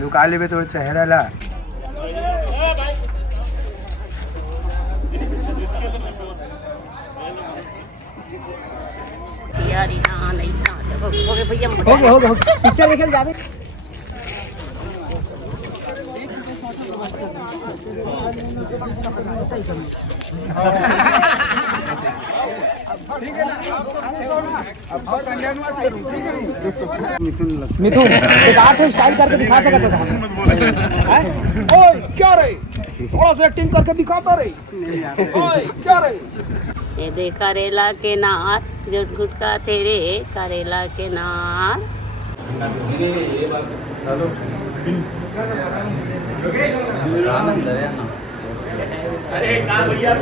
लुका लेबे तोर चेहरा ला। यारी ना नहीं ना हो गए भैया हो गया पिक्चर देखे जावे। मिथुन एक आठ स्टाइल करके दिखा सकते था। ओए क्या रे, थोड़ा सा एक्टिंग करके दिखाता रे। ओए क्या रे, ये दे करेला के नार जुट गुटका तेरे करेला के नार। अरे का भैया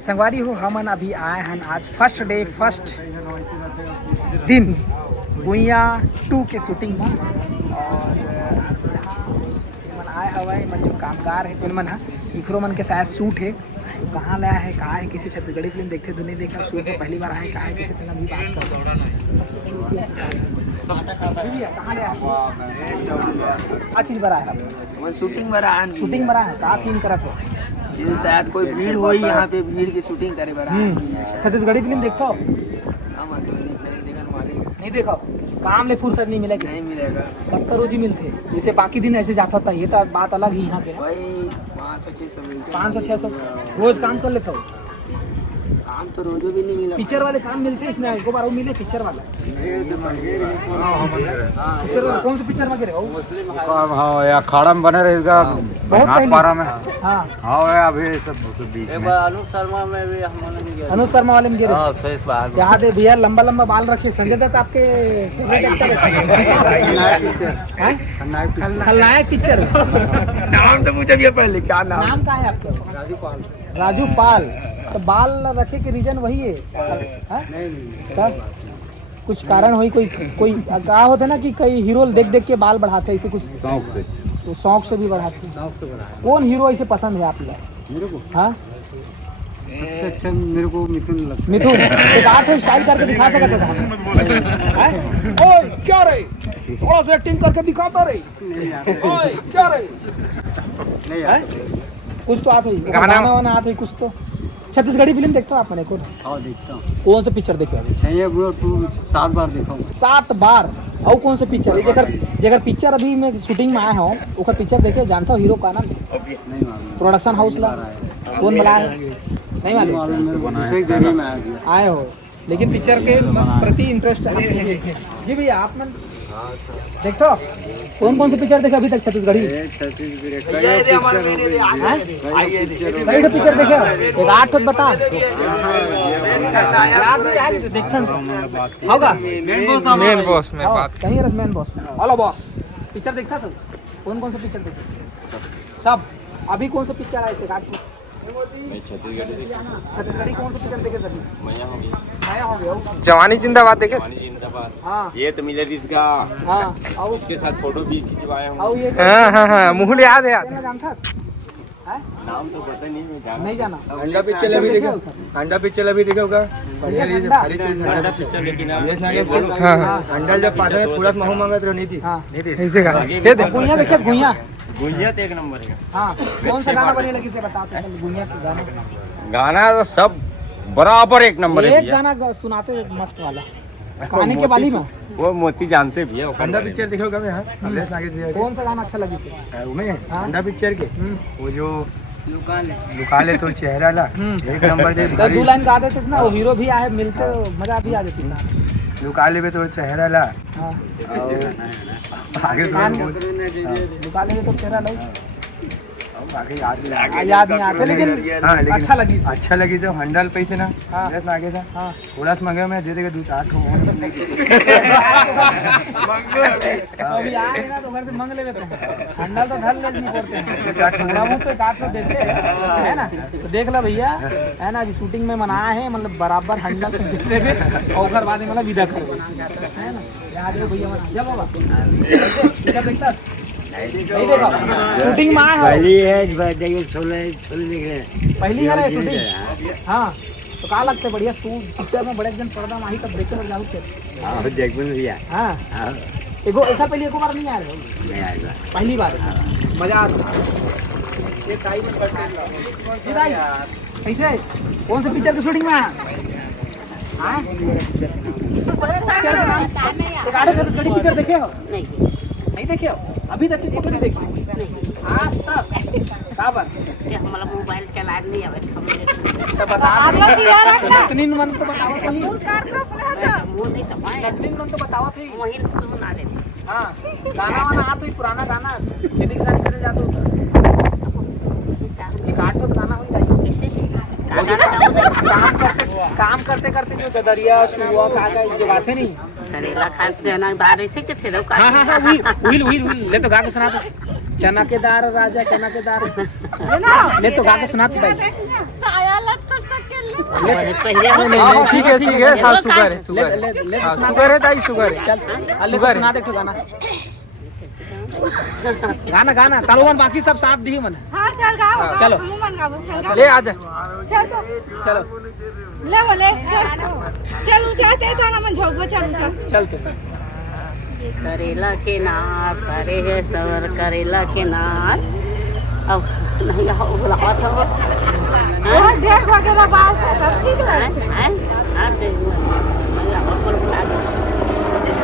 संगवारी हो हमन अभी आए हैं आज फर्स्ट डे फर्स्ट दिन गुइया 2 के शूटिंग में। और मन आए हवाई मन जो कामगार है मन इखरो मन के शायद शूट है। कहाँ लाया है कहाँ है, किसी छत्तीसगढ़ी फिल्म देखते तो नहीं देखा, शूट में पहली बार आए कहाँ है किसी तरह भी बात कर कहाँ ले क्या चीज़ बड़ा है शूटिंग बरा शूटिंग बड़ा है कहाँ सीन करत हो शायद कोई भीड़ हुई यहाँ पे, भीड़ की शूटिंग करे बरा। छत्तीसगढ़ी फिल्म देखता हो नहीं देखा, काम ले फुर्सत नहीं मिलेगी, नहीं मिलेगा, पत्थर रोज ही मिलते जैसे बाकी दिन ऐसे जाता था। ये तो बात अलग ही यहाँ के भाई 500-600 मिलते, 500-600 रोज काम कर लेता हो। काम तो रोजो भी नहीं मिला। पिक्चर वाले काम मिलते हैं इसमें, एक बार वो मिले पिक्चर वाला। पिक्चर वाला कौन सा पिक्चर में गिरे हो? हाँ या खाड़ा में बने रहेगा बहुत नाथपारा में। हाँ हाँ अभी सब बीच में अनु शर्मा में भी हम अनु शर्मा वाले में गिरे। शेष बाहर यहाँ दे भैया लंबा लंबा बाल रखे। संजय दत्त आपके खलनायक पिक्चर। नाम तो पूछा भैया पहले, क्या नाम क्या है आपका? राजू पाल। राजू पाल। तो बाल रखे के रीजन वही है? तब कुछ कारण हुई, कोई कहा होता ना कि कई हीरो देख देख के बाल बढ़ाते हैं, इसे कुछ शौक से, तो शौक से भी बढ़ाते हैं। कौन हीरो ऐसे पसंद है आप लोग? मेरे को हाँ सबसे अच्छा मेरे को मिथुन लगता है। मिथुन एक आठ स्टाइल करके दिखा सकते था। ओए क्या रे, थोड़ा सा एक्टिंग करके दिखाता रे। ओए क्या रे, नहीं यार कुछ तो आता ही, गाना वाना आता ही कुछ तो। छत्तीसगढ़ी फिल्म देखते हो आप? मैंने हाँ देखता हूँ। कौन सा पिक्चर देखे अभी? चाहिए वो तू 7 बार देखा 7 बार। और कौन सा पिक्चर है जेकर पिक्चर अभी मैं शूटिंग में आया हूँ ओकर पिक्चर देखे? जानता हूँ हीरो का नाम? नहीं मालूम। प्रोडक्शन हाउस ला कौन बनाया नहीं मालूम? आए हो लेकिन पिक्चर के प्रति इंटरेस्ट है जी भैया। आप मन देखते हो कौन से पिक्चर देखे अभी तक छत्तीसगढ़ी? कई पिक्चर देखे एक 8 बता देखते होगा। मेन बॉस में बात कहीं main boss hello boss picture देखता सब? कौन सा पिक्चर देखे सब? अभी कौन सा पिक्चर है ऐसे छत्तीसगढ़ी कौन सा पिक्चर देखे सभी? माया हो गया। जवानी जिंदाबाद देखे? हाँ ये तो मिले इसका, हाँ और इसके साथ फोटो भी खिंचवाए हम। और ये हाँ मुहल याद है यार। जानता नाम तो पता नहीं जाना। अंडा पिक्चर अभी देखा? अंडा पिक्चर अभी देखा होगा? अंडा पिक्चर लेकिन अंडा जब पाता है थोड़ा महू मांगा तो नहीं थी। हाँ ऐसे का ये देख गुइया देखे? गुइया गुंजिया तो एक नंबर है। हाँ कौन सा गाना बढ़िया लगी से बताते हैं? गुइया के गाना गाना तो सब बराबर एक नंबर है एक भैया। गाना सुनाते मस्त वाला कहानी के बाली में। वो मोती जानते भैया। अंडा पिक्चर देखा होगा? मैं कौन सा गाना अच्छा लगी से? अंडा पिक्चर के वो जो लुका ले तो चेहरा ला एक नंबर दे। 2 लाइन गा देते ना, वो हीरो भी आए मिलते मजा भी आ जाती था। लुका ले तो चेहरा ला हाँ आगे लुका ले तो चेहरा लो बाकी याद नहीं आ रहा। याद नहीं आते लेकिन हाँ लेकिन अच्छा लगी अच्छा लगी जो हंडल पैसे ना हाँ। ड्रेस लागे था हाँ थोड़ा सा मंगे मैं दे देगा 2-4 ठो अभी आए ना तो घर से मंग ले लेते हैं हंडल तो धर ले नहीं पड़ते हैं 2-4 ठो थोड़ा बहुत तो काट तो देते हैं है ना तो देख लो भैया है ना अभी शूटिंग में मनाया है मतलब बराबर हंडल तो दे देवे और उधर बाद में मतलब विदा कर है ना याद है भैया मना जा बाबा क्या देखता नहीं देखो शूटिंग में आए हो पहली है देखिए पहली है ना शूटिंग हाँ तो कहाँ लगते बढ़िया शूट पिक्चर में बड़े जन पर्दा माही तब देखे लग जाओ थे देखबन भैया हाँ एगो एक पहले एको बार नहीं आए हो नहीं आएगा पहली बार मजा आता ये ताई में बैठे ताई कैसे कौन से पिक्चर की शूटिंग में हाँ एक आधे छत्तीसगढ़ी पिक्चर देखे हो नहीं देखे हो अभी तक की फोटो नहीं देखी आज तक का बात हमारा मोबाइल चला नहीं आवे तो बता इतनी मन तो बताओ सही मुंह नहीं समाए इतनी मन तो बताओ सही वही सुन आ रहे हाँ गाना वाना आ तो ही पुराना गाना खेती किसानी करे जाते होता एक आठ तो गाना हो जाएगी काम करते करते जो गदरिया सुआ काका जो गाते नहीं करेला खान चना दार ऐसे के थे हाँ हाँ हाँ विल ले तो गा के सुना तो चना के दार राजा चना के दार ले तो गा के सुना तो भाई पहले ठीक है हाँ शुगर है शुगर ले शुगर है ताई शुगर है चल ले तो सुना दे तो गाना गाना गाना तालुवन बाकी सब साथ दी मन हाँ चल गाओ चलो। मन गाओ चल गाओ ले आजा चल तो चलो ले बोले चल ऊंचा ते जाना मन झोक चल ऊंचा चल तो करेला के नार करे है सवर करेला के नार अब नहीं हो बुलावा था और देख वगैरह बात है सब ठीक लगे हैं हां देखो अपन बुला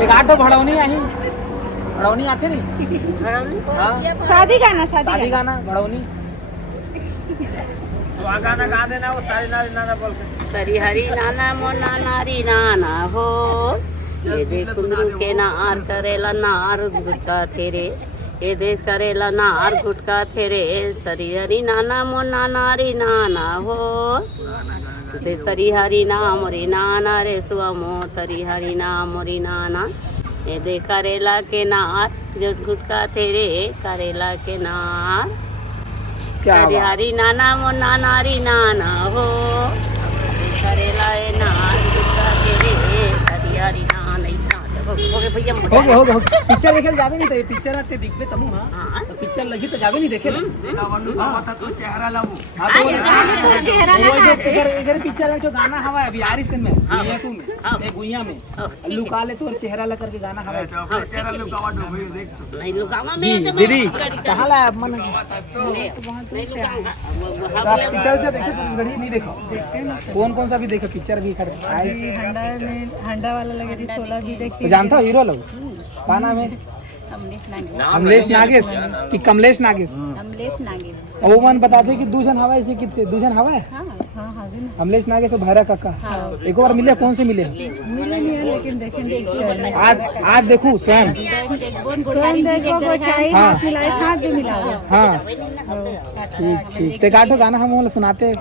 एक आटो भड़ौनी आई भड़ौनी आते नहीं हाँ शादी गाना शादी गाना भड़ौनी गाना गा देना वो सारी नारी नाना बोल के सरी हरी नाना मोना नारी नाना हो ये देख कुंदरू के नार करेला नार गुटका थेरे ये देख करेला नार गुटका थेरे सरी हरी नाना मोना नारी नाना हो दे सरी हरी नाम मोरी नाना रे सुअमो तरी हरी नाम मोरी नाना ये दे करेला के नार जो गुटका थेरे करेला के नार क्या हरी बात हरी नाना मोना नारी नाना हो करेला ए नार गुटका तेरे हरी हरी नाना इतना हो गए भैया हो गया पिक्चर देखे जावे नहीं तो पिक्चर आते दिखबे तमु हां तो पिक्चर लगी तो जावे नहीं देखे तो चेहरा लाऊ हां तो वो इधर पिक्चर में जो गाना हवा है बिहार स्टेशन में गुइया टू में गुइया में लुका ले तो चेहरा ला करके गाना हवा है चेहरा लुकावा डोबी देख तो नहीं लुकावा जी में दीदी कहां लाया मन नहीं लुकाऊंगा पिक्चर से देखे छत्तीसगढ़ी नहीं देखो कौन सा भी देखो पिक्चर भी कर हंडा वाला लगे 16 भी देखी जानता हो हीरो लोग का नाम है कमलेश नागेश कि कमलेश नागेश वो मन बताते कि दूजन हवा ऐसे कितने दूजन हवा है कमलेश नागेश और भैरा काका एक बार मिले कौन से मिले लेकिन देखेंगे आज देखूं स्वयं हाँ हाँ ठीक ते गाठो गाना हम वाला सुनाते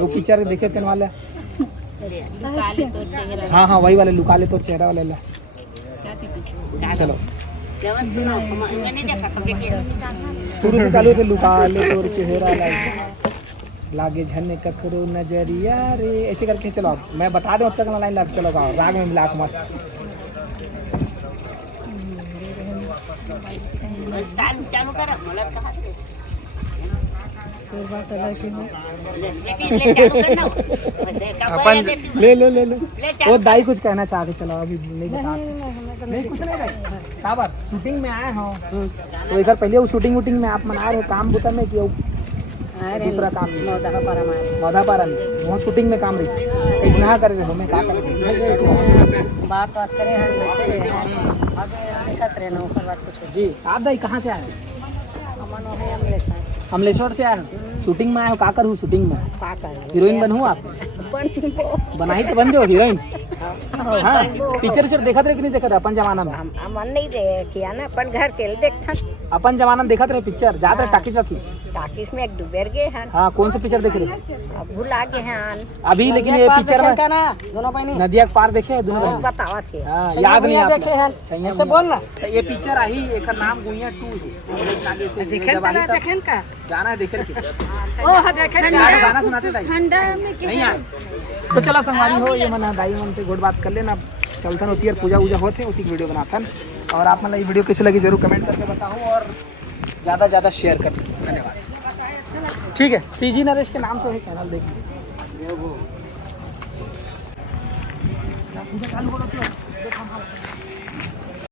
वो पिक्चर देखे तेन वाले हाँ हाँ वही वाले लुका ले तो चेहरा वाले ला चलो शुरू से चालू थे लुका ले तो चेहरा लागे झन्ने ककरो नजरिया रे ऐसे करके चलो मैं बता दूं अब तक लाइन लग चलो गाओ राग में मिला के मस्त चालू कर मला कहा अपन ले लो वो दाई कुछ कहना चाहते चलो अभी नहीं बता नहीं कुछ नहीं भाई क्या बात शूटिंग में आए हो तो इधर पहले वो शूटिंग में आप मना रहे हो काम बुता में कि दूसरा काम मौधा पारा में वहाँ शूटिंग में काम रही कैसे ना कर रहे हो मैं क्या कर बात करें हम बैठे आगे दिखत रहे ना ऊपर बात कुछ जी आप दाई कहाँ से आए अमलेश्वर से आए हो शूटिंग में आए हो का कर हूँ शूटिंग में हीरोइन बनूँ आप बना ही तो बन जाओ हीरोइन हाँ पिक्चर देखा थे कि नहीं देखा था अपन जमाना में मन नहीं किया ना अपन घर के देखता अपन जमाना में देखा थे पिक्चर जाते रहे टाकिज वाकिज। टाकिस में एक दुबेर गए हैं, हाँ कौन सा पिक्चर देख रहे अब भुला गए हैं। अभी? लेकिन ये पिक्चर में दोनों बहनी नदिया के पार देखे दोनों बहन? बतावा थे। हाँ, याद नहीं देखे हैं, आपने? ऐसे बोल ना। तो ये पिक्चर आई एक नाम गुइया 2 है। देखें का जाना है देखे के। ओ हाँ देखें गाना सुनाते दाई ठंडा में नहीं आए तो चला संगवारी हो ये मना दाई मन से गुड बात कर लेना। चलतन होती है पूजा वूजा होते उसी वीडियो बनाथन। और आप मतलब ये वीडियो कैसे लगी जरूर कमेंट करके बताओ और ज़्यादा से ज़्यादा शेयर कर। धन्यवाद। ठीक है, सीजी नरेश के नाम से है चैनल देखिए।